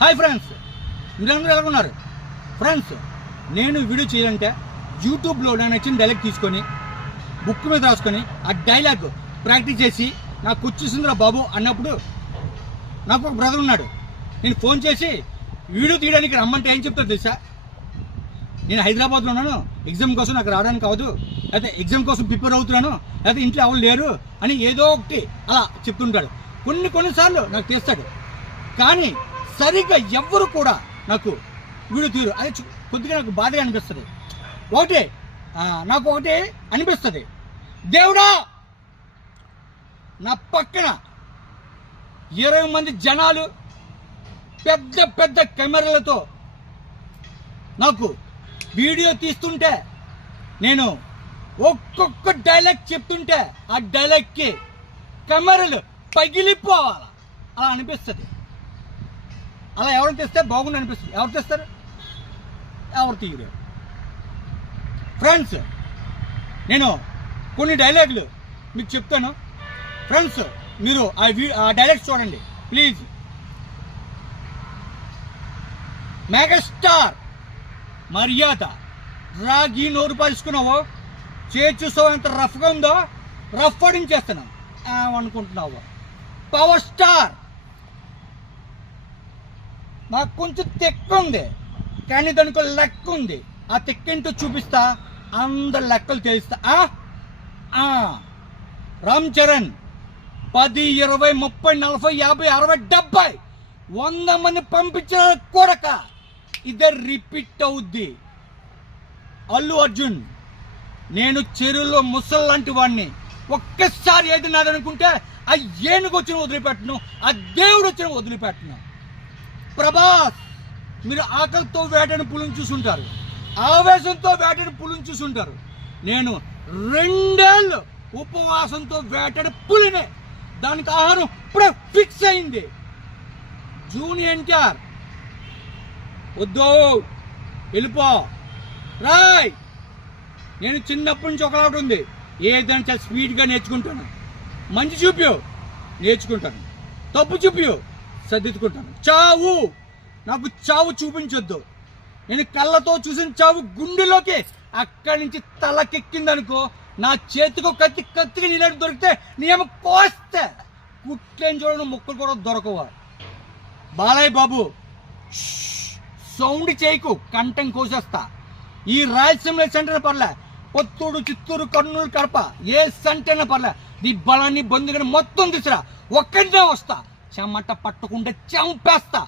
Hi friends, మీరందరూ ఎలాగున్నారు friends? నేను video చేయాలంటే యూట్యూబ్లో నేను నచ్చిన డైలాగ్ తీసుకొని బుక్ మీద రాసుకొని ఆ డైలాగ్ ప్రాక్టీస్ చేసి నాకు వచ్చేసిందిరా బాబు అన్నప్పుడు నాకు ఒక బ్రదర్ ఉన్నాడు. నేను ఫోన్ చేసి వీడియో తీయడానికి రమ్మంటే ఏం చెప్తాడు తెలుసా? నేను హైదరాబాద్లో ఉన్నాను, ఎగ్జామ్ కోసం నాకు రావడానికి కావదు, లేకపోతే ఎగ్జామ్ కోసం ప్రిపేర్ అవుతున్నాను, లేకపోతే ఇంట్లో ఎవరు లేరు అని ఏదో ఒకటి అలా చెప్తుంటాడు. కొన్నిసార్లు నాకు తీస్తాడు, కానీ సరిగ్గా ఎవ్వరు కూడా నాకు వీడియో తీరు. అది కొద్దిగా నాకు బాధగా అనిపిస్తుంది. నాకు ఒకటే అనిపిస్తుంది, దేవుడా నా పక్కన 20 మంది జనాలు పెద్ద పెద్ద కెమెరాలతో నాకు వీడియో తీస్తుంటే, నేను ఒక్కొక్క డైలాగ్ చెప్తుంటే ఆ డైలాగ్కి కెమెరాలు పగిలిపోవాలి అలా అనిపిస్తుంది. అలా ఎవరు తెస్తే బాగుండి అనిపిస్తుంది. ఎవరు తెస్తారు? ఎవరు తీయరు. ఫ్రెండ్స్, నేను కొన్ని డైలాగులు మీకు చెప్తాను. ఫ్రెండ్స్, మీరు ఆ డైలాగ్స్ చూడండి ప్లీజ్. మెగాస్టార్ మర్యాద రాగి నోరు పాల్చుకున్నావో, చూసావు ఎంత రఫ్గా ఉందో, రఫ్ ఆడించేస్తున్నావు అనుకుంటున్నావు. పవర్ స్టార్ నాకు కొంచెం తెక్క ఉంది, కానీ దానికి లెక్క ఉంది. ఆ తెక్కేంటో చూపిస్తా, అందరు లెక్కలు తెలుస్తా. రామ్ చరణ్ 10, 20, 30, 40, 50, 60, 70, 100 మంది పంపించిన కొడక ఇదే రిపీట్ అవుద్ది. అల్లు అర్జున్, నేను చెరువులో ముసల్ లాంటి వాడిని, ఒక్కసారి ఏది నాదనుకుంటే ఆ ఏనుగు వచ్చిన వదిలిపెట్టను, ఆ దేవుడు వచ్చిన వదిలిపెట్టను. ప్రభాస్, మీరు ఆకలితో వేటని పులిని చూసుంటారు, ఆవేశంతో వేటని పులిని చూసుంటారు. నేను 2 ఏళ్ళు ఉపవాసంతో వేటాడి పులినే, దానికి ఆహారం ఇప్పుడే ఫిక్స్ అయింది. జూనియర్ ఎన్టీఆర్, వద్దు వెళ్ళిపో రాయ్. నేను చిన్నప్పటి నుంచి ఒకలాంటి ఉంది, ఏదైనా చాలా స్పీడ్గా నేర్చుకుంటాను. మంచి చూపి నేర్చుకుంటాను, తప్పు చూపి సర్దిద్దుకుంటాను. చావు, నాకు చావు చూపించొద్దు. నేను కళ్ళతో చూసిన చావు గుండెలోకి అక్కడి నుంచి తలకెక్కిందనుకో, నా చేతికి కత్తికి నీళ్ళు దొరికితే నేమో కోస్తే కుట్లేని చూడడం ముక్కలు కూడా దొరకవా. బాలయ్య బాబు, సౌండ్ చేయకు, కంఠం కోసేస్తా. ఈ రాయలసీమలో సెంటర్ పర్లే, పొత్తూరు, చిత్తూరు, కర్నూలు, కడప ఏ సెంటర్ పర్లే, నీ బలాన్ని బంధుగాని మొత్తం తీసురా, ఒక్కడినే వస్తా. చెమట పట్టకుంటే చంపేస్తా.